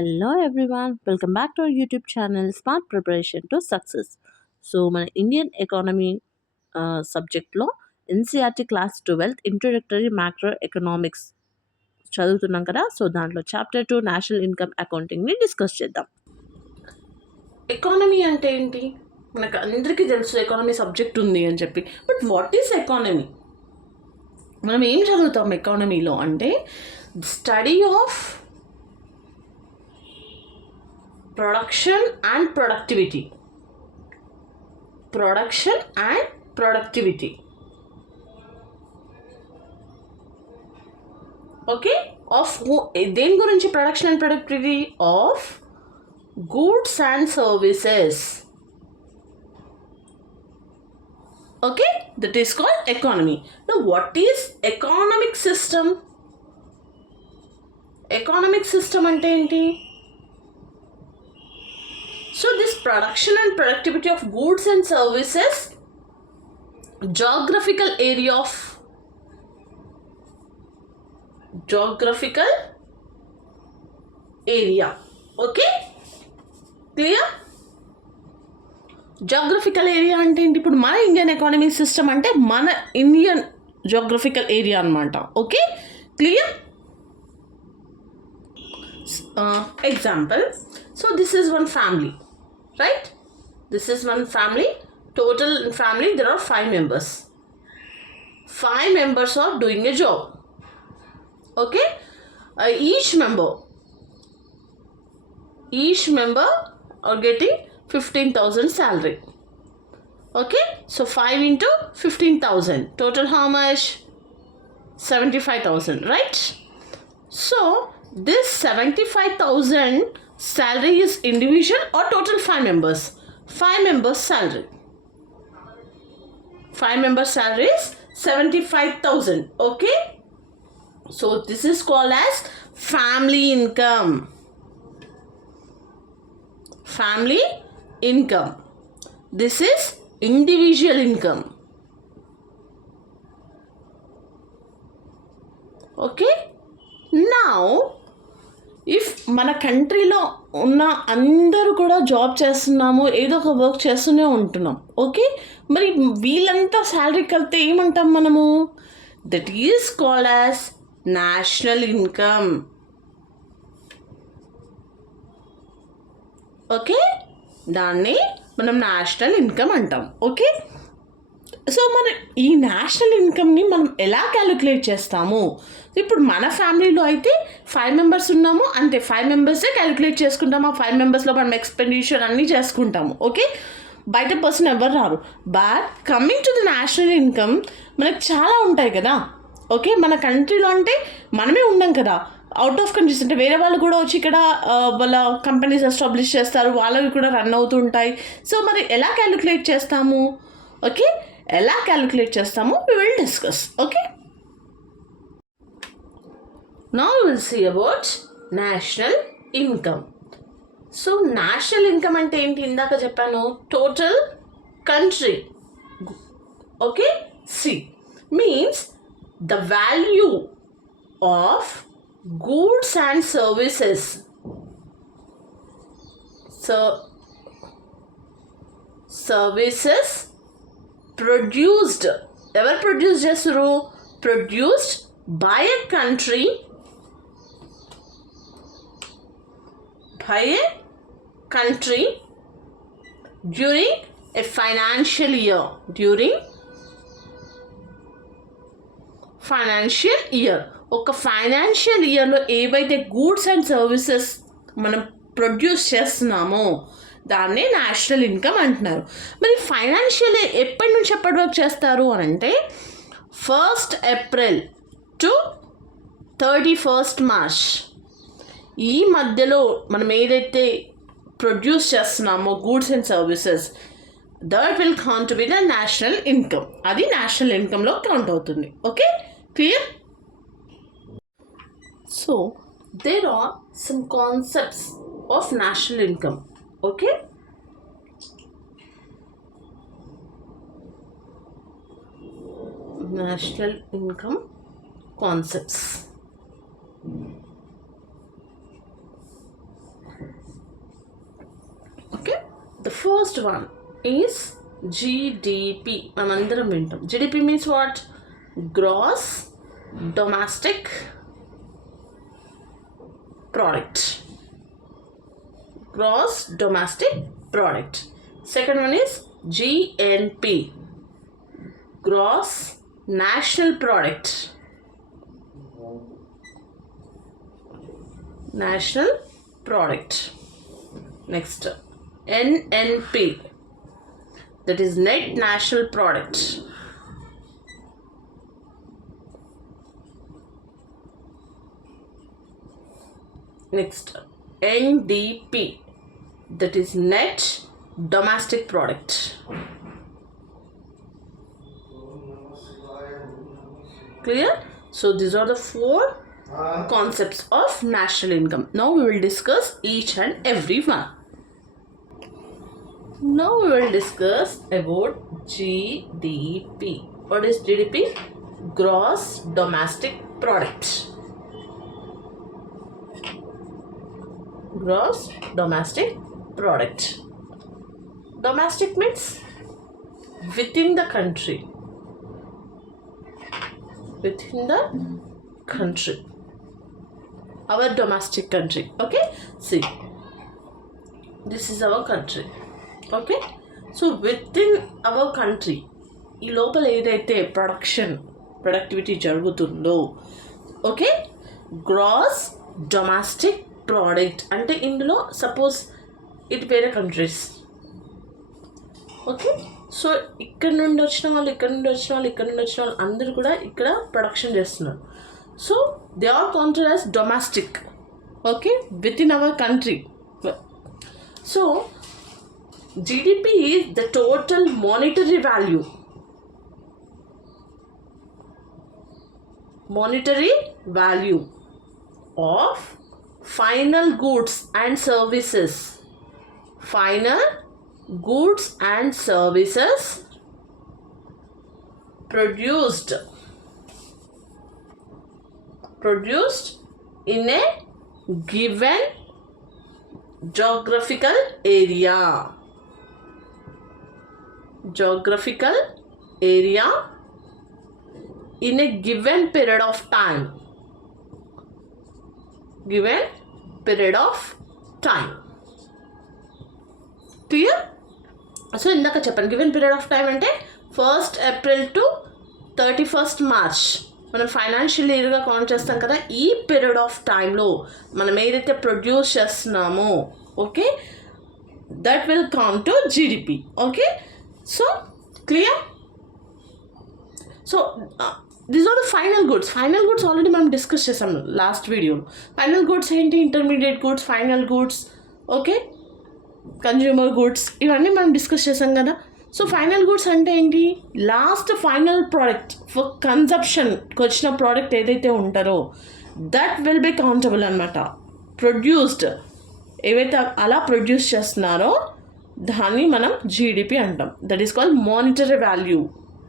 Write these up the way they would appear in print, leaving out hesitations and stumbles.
Hello everyone, welcome back to our YouTube channel Smart Preparation to Success. So మన Indian economy సబ్జెక్ట్లో NCERT class 12 introductory macro economics చదువుతున్నాం కదా. సో దాంట్లో చాప్టర్ 2 national income అకౌంటింగ్ని డిస్కస్ చేద్దాం. ఎకానమీ అంటే ఏంటి? మనకు అందరికీ తెలుసు ఎకానమీ సబ్జెక్ట్ ఉంది అని చెప్పి. But what is economy? మనం ఏం చదువుతాం ఎకానమీలో అంటే study of production and productivity. Production and productivity. Okay, of దేని గురించి? Production and productivity of goods and services. Okay, that is called economy. Now what is economic system? Economic system ante enti? So this production and productivity of goods and services, geographical area okay, clear? Geographical area అంటే ఏంటి? ఇప్పుడు మన Indian economy system అంటే మన Indian geographical area అనమాట. Okay, clear? Example, so this is one family, right? This is one family. Total in family there are 5 members. 5 members are doing a job. Okay, each member are getting 15,000 salary. Okay, so 5 into 15,000, total how much? 75,000, right? So this 75,000 salary is individual or total 5 members? 5 members salary. 5 members salary is 75,000. Okay, so this is called as family income. Family income. This is individual income. Okay, now if మన కంట్రీలో ఉన్న అందరూ కూడా జాబ్ చేస్తున్నాము, ఏదో ఒక వర్క్ చేస్తూనే ఉంటున్నాం. ఓకే, మరి వీళ్ళంతా శాలరీ కలిపితే ఏమంటాం మనము? That is called as national income. Okay, దాన్ని మనం నేషనల్ ఇన్కమ్ అంటాం. ఓకే, సో మరి ఈ నేషనల్ ఇన్కమ్ని మనం ఎలా క్యాలిక్యులేట్ చేస్తాము? ఇప్పుడు మన ఫ్యామిలీలో అయితే 5 మెంబర్స్ ఉన్నాము, అంతే 5 మెంబర్సే క్యాలిక్యులేట్ చేసుకుంటాము. ఆ 5 మెంబర్స్లో మనం ఎక్స్పెండిచర్ అన్నీ చేసుకుంటాము. ఓకే, బయట పర్సన్ ఎవరు రారు. But coming to the national income మనకు చాలా ఉంటాయి కదా. ఓకే, మన కంట్రీలో అంటే మనమే ఉండం కదా, అవుట్ ఆఫ్ కంట్రీస్ అంటే వేరే వాళ్ళు కూడా వచ్చి ఇక్కడ వాళ్ళ కంపెనీస్ ఎస్టాబ్లిష్ చేస్తారు, వాళ్ళవి కూడా రన్ అవుతూ ఉంటాయి. సో మరి ఎలా క్యాలిక్యులేట్ చేస్తాము? ఓకే, ఎలా క్యాలిక్యులేట్ చేస్తాము we will discuss. Okay, now we will see about national income. So national income అంటే ఏంటి? ఇందాక చెప్పాను, total country. Okay, C means the value of goods and services. So services produced, ever produced చేస్తారు? Produced by a country, during a financial year. ఒక ఫైనాన్షియల్ ఇయర్లో ఏవైతే goods and services మనం ప్రొడ్యూస్ చేస్తున్నామో దాన్నే నేషనల్ ఇన్కమ్ అంటున్నారు. మరి ఫైనాన్షియల్ ఎప్పటి నుంచి ఎప్పటి వరకు చేస్తారు అని అంటే 1st April to 31st March ఈ మధ్యలో మనం ఏదైతే ప్రొడ్యూస్ చేస్తున్నామో goods and services, that will count be the national income. అది నేషనల్ ఇన్కమ్లో కౌంట్ అవుతుంది. Okay, clear? So there are some concepts of national income. Okay, national income concepts. First one is GDP. మనమందరం వింటాం. GDP means what? Gross domestic product. Gross domestic product. Second one is GNP. Gross national product. National product. Next, NNP. That is net national product. Next, NDP. That is net domestic product. Clear? So these are the four concepts of national income. Now we will discuss each and every one. Now we will discuss about GDP. What is GDP? Gross domestic product. Gross domestic product. Domestic means within the country. Within the country. Our domestic country. Okay? See. This is our country. Okay. So with in our country ఈ లోపల ఏదైతే ప్రొడక్టివిటీ జరుగుతుందో, okay, gross domestic product అంటే ఇందులో సపోజ్ ఇది వేరే countries, okay. So ఇక్కడ నుండి వచ్చిన వాళ్ళు, ఇక్కడ నుండి వచ్చిన వాళ్ళు, ఇక్కడ నుండి వచ్చిన వాళ్ళు అందరూ కూడా ఇక్కడ ప్రొడక్షన్ చేస్తున్నారు. So they are counted as domestic, okay, with in our country. So GDP is the total monetary value. Monetary value of final goods and services. Final goods and services produced in a given geographical area. Geographical area in a given period of time. Given period of time. Clear? So ఇందాక చెప్పండి, given period of time అంటే 1st April to 31st March మనం ఫైనాన్షియల్ ఇయర్గా కౌంట్ చేస్తాం కదా. ఈ period of టైంలో మనం ఏదైతే ప్రొడ్యూస్ చేస్తున్నామో, okay, that will count to GDP. Okay. So clear? So these are the final goods. Final goods already మనం డిస్కస్ చేసాం లాస్ట్ వీడియోలో. ఫైనల్ గుడ్స్ ఏంటి? Intermediate goods, final goods, okay, consumer goods, ఇవన్నీ మనం డిస్కస్ చేసాం కదా. సో ఫైనల్ గుడ్స్ అంటే ఏంటి? లాస్ట్ ఫైనల్ ప్రోడక్ట్ ఫర్ కన్జప్షన్కి వచ్చిన ప్రోడక్ట్ ఏదైతే ఉంటారో దట్ విల్ బి కౌంటబుల్ అనమాట. ప్రొడ్యూస్డ్ ఏవైతే అలా ప్రొడ్యూస్ చేస్తున్నారో దాన్ని మనం GDP అంటాం. That is called monetary value.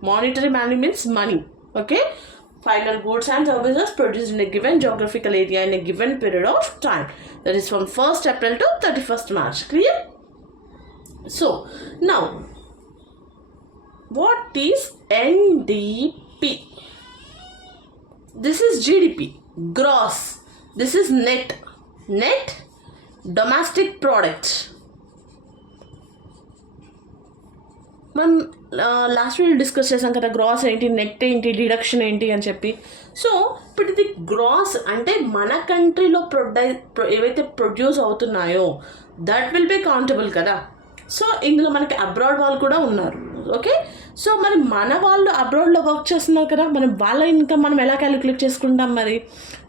Monetary value means money. Okay. Final goods and services produced in a given geographical area in a given period of time. That is from 1st April to 31st March. Clear? So now what is NDP? This is GDP. Gross. This is net. Net domestic product. మనం last video discuss చేసాం కదా, గ్రాస్ ఏంటి, నెట్ ఏంటి, డిడక్షన్ ఏంటి అని చెప్పి. సో ఇప్పుడు ఇది గ్రాస్ అంటే మన కంట్రీలో ఏవైతే ప్రొడ్యూస్ అవుతున్నాయో దట్ విల్ బి కౌంటబుల్ కదా. సో ఇందులో మనకి అబ్రాడ్ వాళ్ళు కూడా ఉన్నారు, ఓకే. సో మరి మన వాళ్ళు అబ్రాడ్లో వర్క్ చేస్తున్నారు కదా, మనం వాళ్ళ ఇన్కమ్ మనం ఎలా క్యాలిక్యులేట్ చేసుకుంటాం మరి?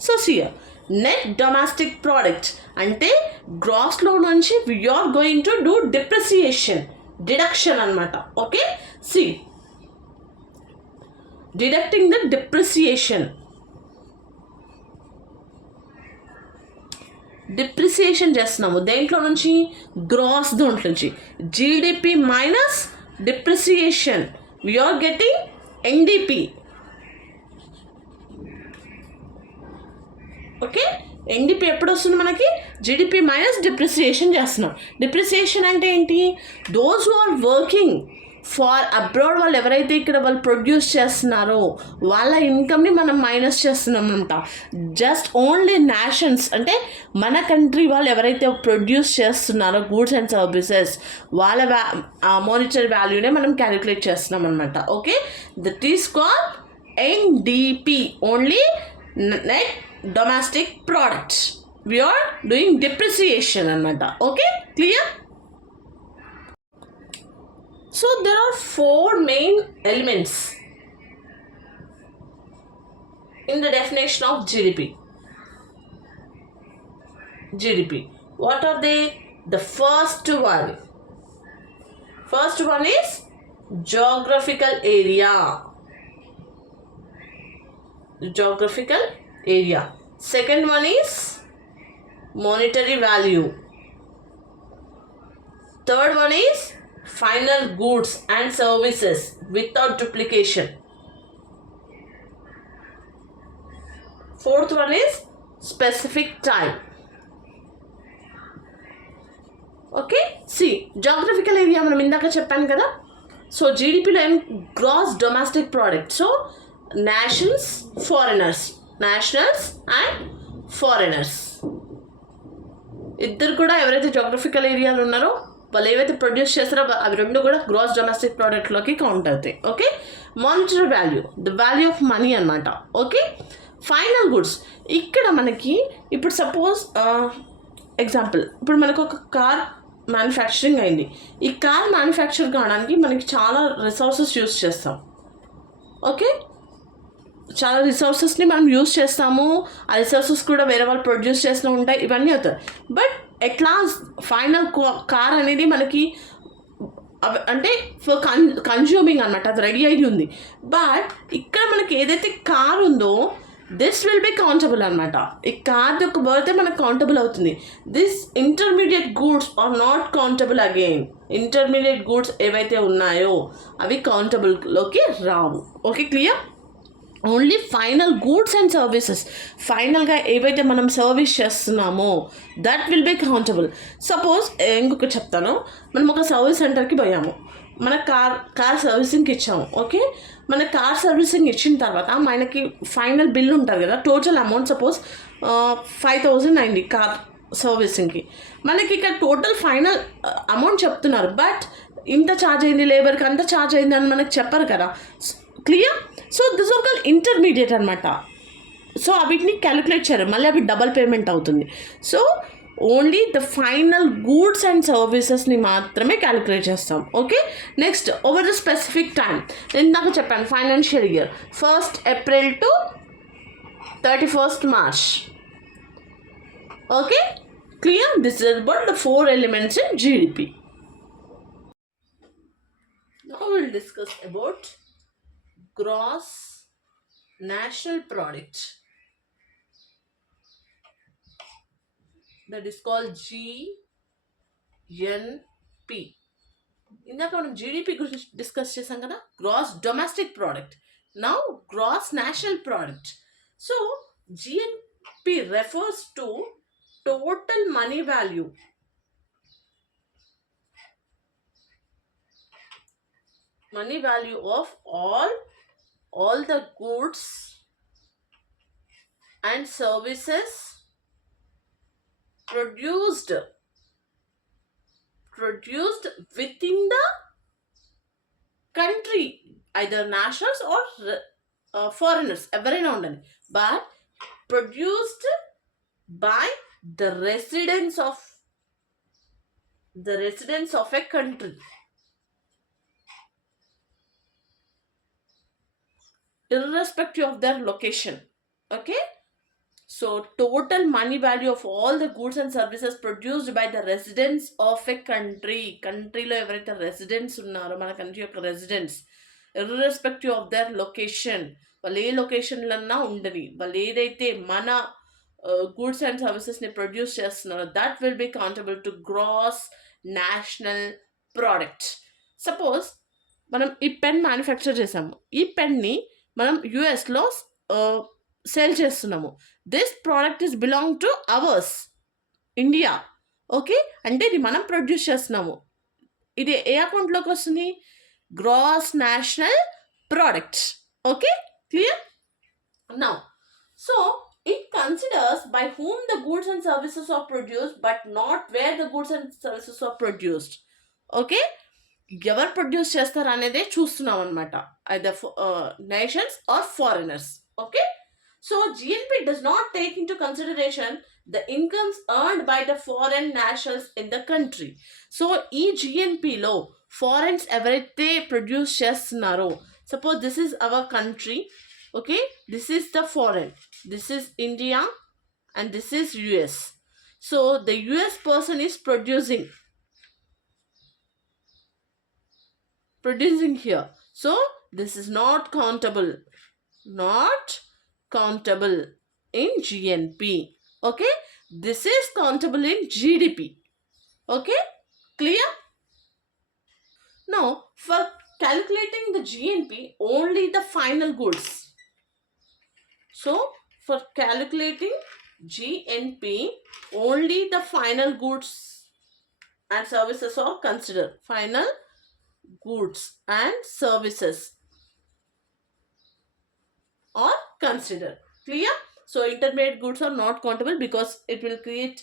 సో సియర్ నెట్ డొమెస్టిక్ ప్రోడక్ట్ అంటే గ్రాస్లో నుంచి we're going to do deduction అనమాట. Okay. See deducting the depreciation చేస్తున్నాము దేంట్లో నుంచి? గ్రాస్ దాంట్లో నుంచి. GDP minus depreciation, we're getting NDP. Okay. NDP ఎప్పుడు వస్తుంది మనకి? జీడిపి మైనస్ డిప్రిసియేషన్ చేస్తున్నాం. డిప్రిసియేషన్ అంటే ఏంటి? Those who are working for abroad వాళ్ళు ఎవరైతే ఇక్కడ వాళ్ళు ప్రొడ్యూస్ చేస్తున్నారో వాళ్ళ ఇన్కమ్ని మనం మైనస్ చేస్తున్నాం అనమాట. జస్ట్ ఓన్లీ నేషన్స్ అంటే మన కంట్రీ వాళ్ళు ఎవరైతే ప్రొడ్యూస్ చేస్తున్నారో గూడ్స్ అండ్ సర్వీసెస్ వాళ్ళ మానిటరీ వాల్యూనే మనం క్యాలిక్యులేట్ చేస్తున్నాం అనమాట. Okay, that is called NDP, only net domestic products. We are doing depreciation అనమాట. Okay, clear? So there are four main elements in the definition of GDP. What are they? The first one is geographical area. Second one is monetary value. Third one is final goods and services without duplication. Fourth one is specific time. Okay, geographical area మనం ఇందాక చెప్పాను కదా. So జీడిపిలో ఏం? Gross domestic product. So nationals and foreigners ఇద్దరు కూడా ఎవరైతే జాగ్రఫికల్ ఏరియాలు ఉన్నారో వాళ్ళు ఏవైతే ప్రొడ్యూస్ చేస్తారో అవి రెండు కూడా గ్రాస్ డొమెస్టిక్ ప్రోడక్ట్లోకి కౌంట్ అవుతాయి. Okay, monetary value, the value of money అనమాట. Okay, final goods. ఇక్కడ మనకి ఇప్పుడు సపోజ్ ఎగ్జాంపుల్, ఇప్పుడు మనకు ఒక కార్ మ్యానుఫ్యాక్చరింగ్ అయింది. ఈ కార్ మ్యానుఫ్యాక్చర్ కావడానికి మనకి చాలా రిసోర్సెస్ యూస్ చేస్తాం. ఓకే, చాలా రిసోర్సెస్ని మనం యూస్ చేస్తాము. ఆ రిసోర్సెస్ కూడా వేరే వాళ్ళు ప్రొడ్యూస్ చేస్తూ ఉంటాయి, ఇవన్నీ అవుతాయి. బట్ ఎట్లా ఫైనల్ కార్ అనేది మనకి అంటే ఫర్ కన్జ్యూమింగ్ అనమాట, అది రెడీ అయ్యి ఉంది. బట్ ఇక్కడ మనకి ఏదైతే కార్ ఉందో దిస్ విల్ బి కౌంటబుల్ అనమాట. ఈ కార్ యొక్క బర్త్ మనకు కౌంటబుల్ అవుతుంది. This intermediate goods are not countable again. Intermediate goods ఏవైతే ఉన్నాయో అవి కౌంటబుల్లోకి రావు. Okay, clear? Only final goods and services, ఫైనల్గా ఏవైతే మనం సర్వీస్ చేస్తున్నామో that will be countable. Suppose ఇంకొక చెప్తాను, మనం ఒక సర్వీస్ సెంటర్కి పోయాము, మన కార్ సర్వీసింగ్కి ఇచ్చాము. ఓకే, మన కార్ సర్వీసింగ్ ఇచ్చిన తర్వాత మనకి ఫైనల్ బిల్ ఉంటుంది కదా, టోటల్ అమౌంట్ సపోజ్ 5,000 అయింది కార్ సర్వీసింగ్కి. మనకి ఇక్కడ టోటల్ ఫైనల్ అమౌంట్ చెప్తున్నారు, బట్ ఇంత ఛార్జ్ అయింది, లేబర్కి అంత ఛార్జ్ అయింది అని మనకు చెప్పరు కదా. Clear? So this are called intermediate అనమాట. సో వీటిని క్యాలిక్యులేట్ చేయరు, మళ్ళీ అవి డబల్ పేమెంట్ అవుతుంది. So only the final goods and సర్వీసెస్ని మాత్రమే క్యాలిక్యులేట్ చేస్తాం. Okay, next over the specific time. నేను ఇందాక చెప్పాను financial year 1st April to 31st March. Okay, clear? This is about the 4 elements in GDP. Now we'll discuss about gross national product, that is called GNP. ఇందాక మనం జీడిపి గురించి discuss చేసాం కదా, gross domestic product. Now gross national product. So GNP refers to total money value of all the goods and services produced within the country, either nationals or foreigners, ఎవరైనా ఉండని, but produced by the residents of a country, irrespective of their location. Okay, so total money value of all the goods and services produced by the residents of a country. కంట్రీలో ఎవరైతే రెసిడెంట్స్ ఉన్నారో మన కంట్రీ యొక్క residents, irrespective of their location, వాళ్ళు ఏ లొకేషన్లన్నా ఉండని, వాళ్ళు ఏదైతే మన గూడ్స్ అండ్ సర్వీసెస్ని ప్రొడ్యూస్ చేస్తున్నారో that will be countable to gross national product. Suppose మనం ఈ పెన్ మ్యానుఫ్యాక్చర్ చేసాము, ఈ పెన్ని మనం యుఎస్లో సెల్ చేస్తున్నాము. This product is belong to ours India. Okay, అంటే ఇది మనం ప్రొడ్యూస్ చేస్తున్నాము. ఇది ఏ అకౌంట్లోకి వస్తుంది? Gross national products. Okay, clear? Now, so it considers by whom the goods and services are produced, but not where the goods and services are produced. Okay, ఎవరు produce చేస్తారు అనేదే చూస్తున్నాం అనమాట, either nations or foreigners. Okay, so GNP does not take in to consideration the incomes earned by the foreign nationals in the country. So ఈ జిఎన్పిలో foreigns ఎవరైతే produce చేస్తున్నారో, suppose this is our country. Okay, this is the foreign, this is India, and this is US. So the US person is producing here. So this is not countable, not countable in GNP. Okay, this is countable in GDP. Okay, clear? Now for calculating the GNP, only the final goods. So for calculating GNP, only the final goods and services are considered. Final goods and services are considered. Clear? So intermediate goods are not countable because it will create,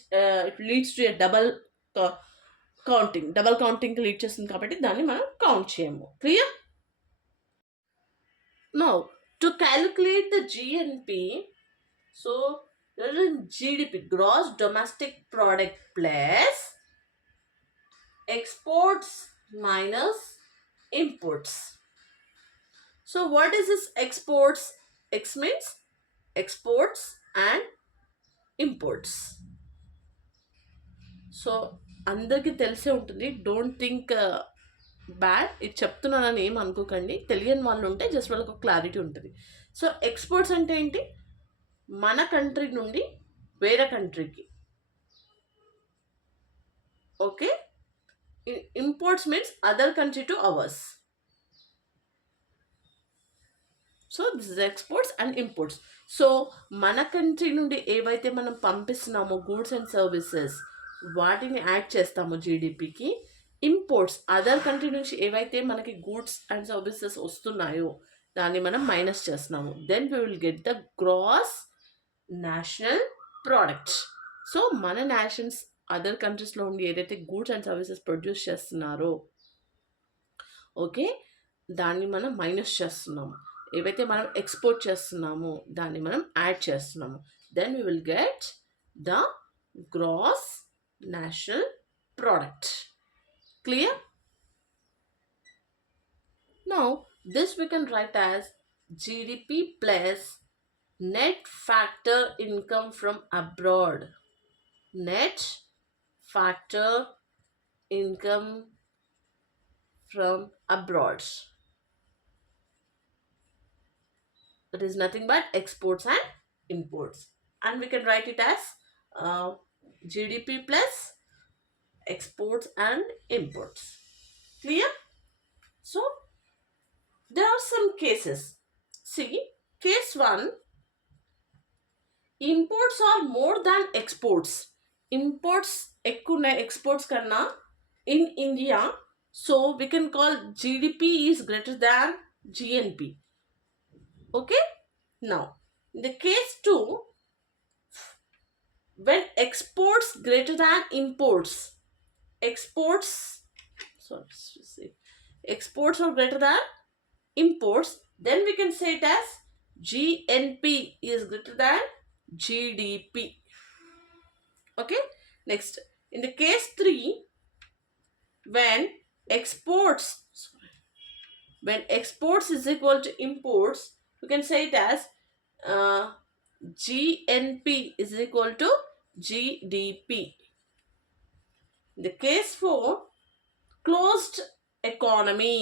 it leads to a double counting. Double counting lead చేస్తుంది కాబట్టి దాన్ని మనం కౌంట్ చేయము. Clear? Now to calculate the GNP, so there is GDP, gross domestic product, plus exports minus imports. So what is this exports? X means exports and imports. So అందరికీ తెలిసే ఉంటుంది, don't think bad, ఇది చెప్తున్నానని ఏం అనుకోకండి. తెలియని వాళ్ళు ఉంటే జస్ట్ వాళ్ళకి ఒక క్లారిటీ ఉంటుంది. సో ఎక్స్పోర్ట్స్ అంటే ఏంటి? మన కంట్రీ నుండి వేరే కంట్రీకి. Okay, imports means other country two hours. So this is exports and imports. So మన కంట్రీ నుండి ఏవైతే మనం పంపిస్తున్నామో గూడ్స్ అండ్ సర్వీసెస్, వాటిని యాడ్ చేస్తాము జీడిపికి. ఇంపోర్ట్స్, అదర్ కంట్రీ నుంచి ఏవైతే మనకి గూడ్స్ అండ్ సర్వీసెస్ వస్తున్నాయో దాన్ని మనం మైనస్ చేస్తున్నాము. Then we will get the gross national product. So మన నేషన్స్ అదర్ కంట్రీస్లో ఉండి ఏదైతే గూడ్స్ అండ్ సర్వీసెస్ ప్రొడ్యూస్ చేస్తున్నారో, ఓకే, దాన్ని మనం మైనస్ చేస్తున్నాము. ఏవైతే మనం ఎక్స్పోర్ట్ చేస్తున్నామో దాన్ని మనం యాడ్ చేస్తున్నాము. Then we will get the gross national product. Clear? Now this we can write as GDP plus net factor income from abroad. Net factor income from abroad. It is nothing but exports and imports. And we can write it as GDP plus exports and imports. Clear? So there are some cases. See, case 1, imports are more than exports. Imports ఎక్కువ exports కన్నా in India. So we can call GDP is greater than GNP. Okay? Now, in the case 2, when exports greater than imports, exports are greater than imports, then we can say it as GNP is greater than GDP. Okay, next, in the case 3, when exports is equal to imports, we can say it as GNP is equal to GDP. In the case 4, closed economy,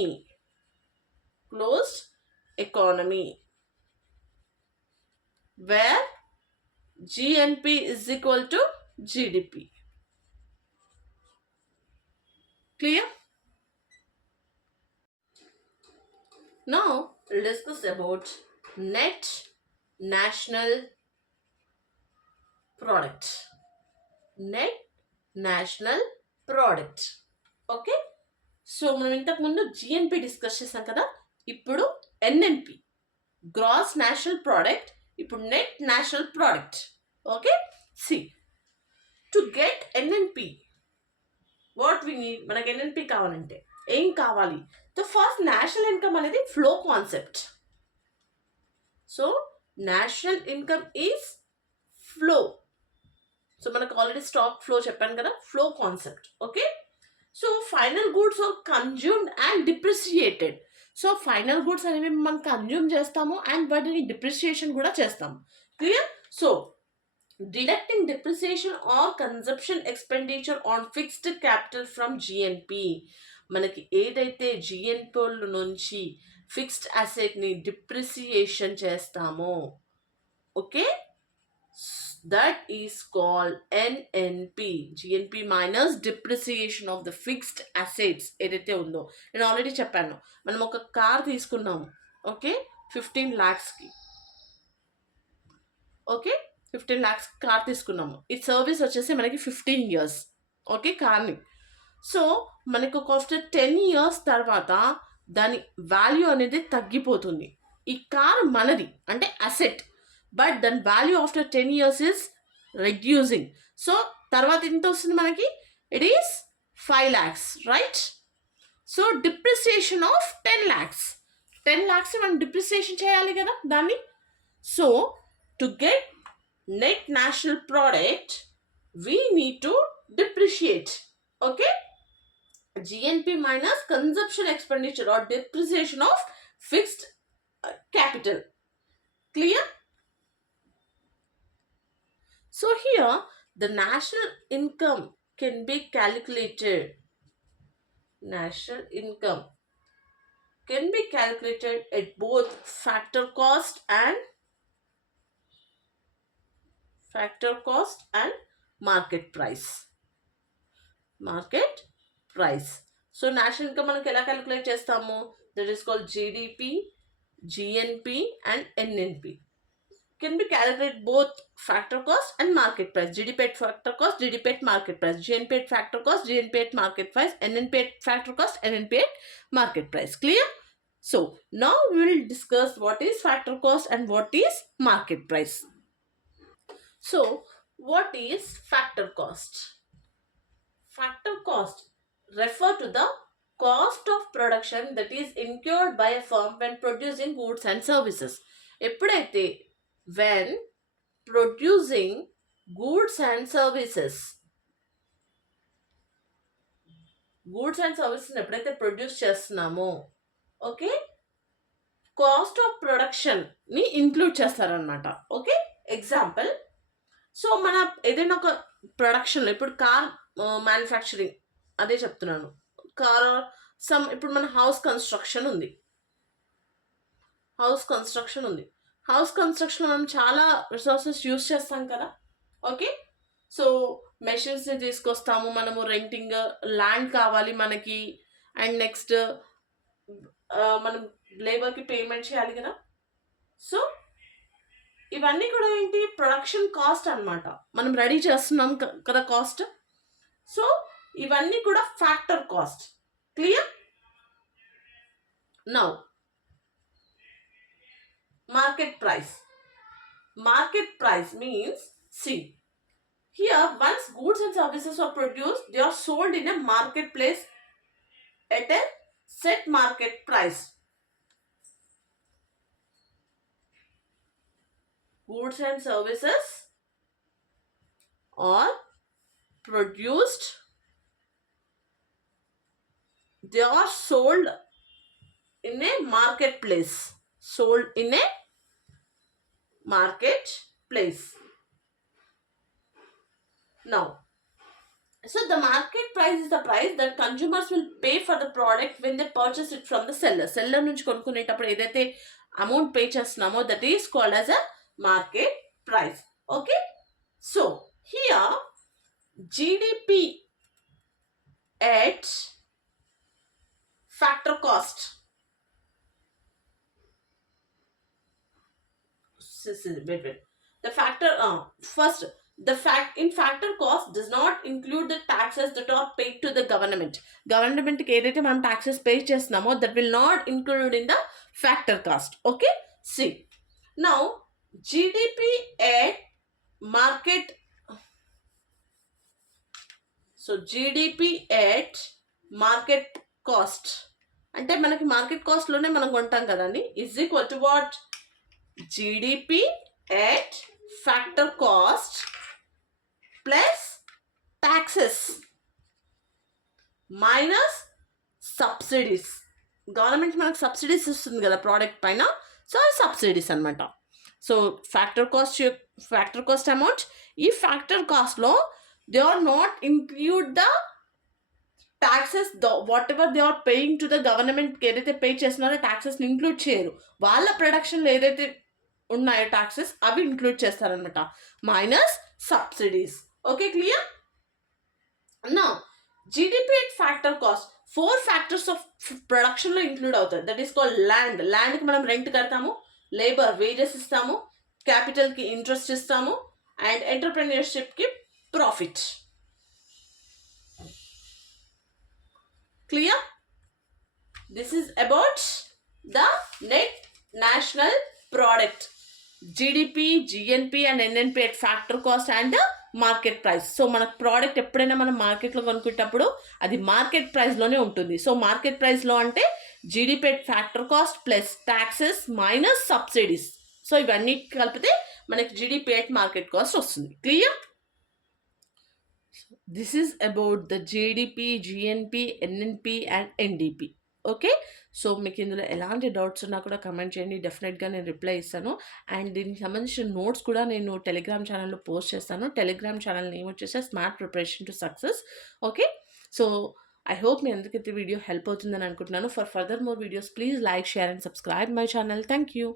where GNP is equal to GDP. Clear? Now we'll discuss about net national product. Net national product. Okay. So మనం ఇంతకుముందు GNP discuss చేసాం కదా, ఇప్పుడు NNP gross national product, ఇప్పుడు net national product. Okay. See to get NNP what we need, మనకి NNP కావాలంటే ఏం కావాలి? ద ఫస్ట్ నేషనల్ ఇన్కమ్ అనేది flow concept. So national income is flow. So మనకు ఆల్రెడీ స్టాక్ ఫ్లో చెప్పాను కదా, flow concept. Okay. So final goods are consumed and depreciated. So final goods అనేవి మనం కన్జ్యూమ్ చేస్తాము అండ్ వాటిని డిప్రిసియేషన్ కూడా చేస్తాము. Clear? So deducting depreciation or consumption expenditure on fixed capital from GNP. మనకి ఏదైతే జిఎన్పి నుంచి ఫిక్స్డ్ అసెట్ని డిప్రిసియేషన్ చేస్తామో, okay, that is called NNP. GNP minus depreciation of the fixed assets ఏదైతే ఉందో. నేను ఆల్రెడీ చెప్పాను, మనం ఒక కార్ తీసుకున్నాము, ఓకే, 15 lakhsకి. ఓకే, 15 lakhs కార్ తీసుకున్నాము. ఈ సర్వీస్ వచ్చేసి మనకి 15 years. ఓకే, కార్ని. సో మనకు ఆఫ్టర్ 10 years తర్వాత దాని వాల్యూ అనేది తగ్గిపోతుంది. ఈ కార్ మనది అంటే అసెట్, బట్ దాని value after 10 years is reducing. So తర్వాత ఎంత వస్తుంది మనకి? It is 5 lakhs, right? So depreciation of 10 lakhs. 10 lakhs మనం డిప్రిసియేషన్ చేయాలి కదా దాన్ని. So to get net national product we need to depreciate. Okay, GNP minus consumption expenditure or depreciation of fixed capital. Clear? So here the national income can be calculated. National income can be calculated at both factor cost and market price. Market price. So national income మనకి ఎలా క్యాలిక్యులేట్ చేస్తాము? That is called GDP, GNP and NNP. Can be calculated both factor cost and market price. GDP at factor cost, GDP at market price. GNP at factor cost, GNP at market price. NNP at factor cost, NNP at market price. Clear? So now we will discuss what is factor cost and what is market price. So what is factor cost? Factor cost refer to the cost of production that is incurred by a firm when producing goods and services. ఎప్పుడైతే when producing goods and services ఎప్పుడైతే ప్రొడ్యూస్ చేస్తున్నామో, okay, cost of ప్రొడక్షన్ని ఇంక్లూడ్ చేస్తారనమాట. Okay, example, so మన ఏదైనా ఒక ప్రొడక్షన్లో, ఇప్పుడు కార్ మ్యానుఫ్యాక్చరింగ్ అదే చెప్తున్నాను, కార్ ఇప్పుడు మన హౌస్ కన్స్ట్రక్షన్ ఉంది. హౌస్ కన్స్ట్రక్షన్లో మనం చాలా రిసోర్సెస్ యూస్ చేస్తాం కదా. ఓకే, సో మెషిన్స్ని తీసుకొస్తాము, మనము రెంటింగ్ ల్యాండ్ కావాలి మనకి, అండ్ నెక్స్ట్ మనం లేబర్కి పేమెంట్ చేయాలి కదా. సో ఇవన్నీ కూడా ఏంటి? ప్రొడక్షన్ కాస్ట్ అన్నమాట. మనం రెడీ చేస్తున్నాం కదా కాస్ట్. సో ఇవన్నీ కూడా factor cost. Clear? Now market price means, see, here once goods and services are produced, they are sold in a marketplace at a set market price. Goods and services are produced, they are sold in a marketplace. Now, so the market price is the price that consumers will pay for the product when they purchase it from the seller నుంచి కొనుక్కునేటప్పుడు ఏదైతే amount pay చేస్తున్నామో, that is called as a market price. Okay, so here GDP at factor cost. wait. The factor, first, the fact in factor cost does not include the taxes that are paid to the government. Government కి ఏదైతే మనం taxes pay చేస్తున్నామో that will not include in the factor cost. Okay, see now GDP at market, so GDP at market cost అంటే మనకి market cost లోనే మనం కొంటాం కదండి, is equal to what, GDP at factor cost plus taxes minus subsidies. Government మనకు subsidies ఇస్తుంది కదా product పైన, సో అది సబ్సిడీస్ అనమాట. సో ఫ్యాక్టర్ కాస్ట్ అమౌంట్, ఈ ఫ్యాక్టర్ కాస్ట్లో they are not include the taxes, whatever they are paying to the గవర్నమెంట్కి ఏదైతే పే చేస్తున్నారో ట్యాక్సెస్ని ఇంక్లూడ్ చేయరు. వాళ్ళ ప్రొడక్షన్లో ఏదైతే ఉన్నాయో ట్యాక్సెస్ అవి ఇంక్లూడ్ చేస్తారనమాట, మైనస్ సబ్సిడీస్. Okay, clear? నా GDP at factor cost 4 factors of ప్రొడక్షన్లో ఇంక్లూడ్ అవుతుంది. That is called land. ల్యాండ్కి మనం రెంట్ కడతాము, లేబర్ వేజెస్ ఇస్తాము, క్యాపిటల్కి ఇంట్రెస్ట్ ఇస్తాము, అండ్ ఎంటర్ప్రెన్యూర్షిప్కి profit. Clear? This is about the net national product, GDP, GNP and NNP at factor cost and market price. So మనకు ప్రోడక్ట్ ఎప్పుడైనా మనం మార్కెట్లో కొనుక్కుంటప్పుడు అది మార్కెట్ ప్రైస్లోనే ఉంటుంది. సో మార్కెట్ ప్రైస్లో అంటే GDP at factor cost plus taxes minus subsidies. So ఇవన్నీ కలిపితే మనకి జీడిపి ఎట్ మార్కెట్ కాస్ట్ వస్తుంది. Clear? This is about the GDP, GNP, NNP and NDP. Okay, so మీకు ఇందులో ఎలాంటి డౌట్స్ ఉన్నా కూడా కమెంట్ చేయండి, డెఫినెట్గా నేను రిప్లై ఇస్తాను. అండ్ దీనికి సంబంధించిన నోట్స్ కూడా నేను టెలిగ్రామ్ ఛానల్లో పోస్ట్ చేస్తాను. టెలిగ్రామ్ ఛానల్ నేమ్ వచ్చేసి smart preparation to success. Okay, so I hope మీ అందరికీ వీడియో హెల్ప్ అవుతుందని అనుకుంటున్నాను. For further more videos please like, share and subscribe my channel. Thank you.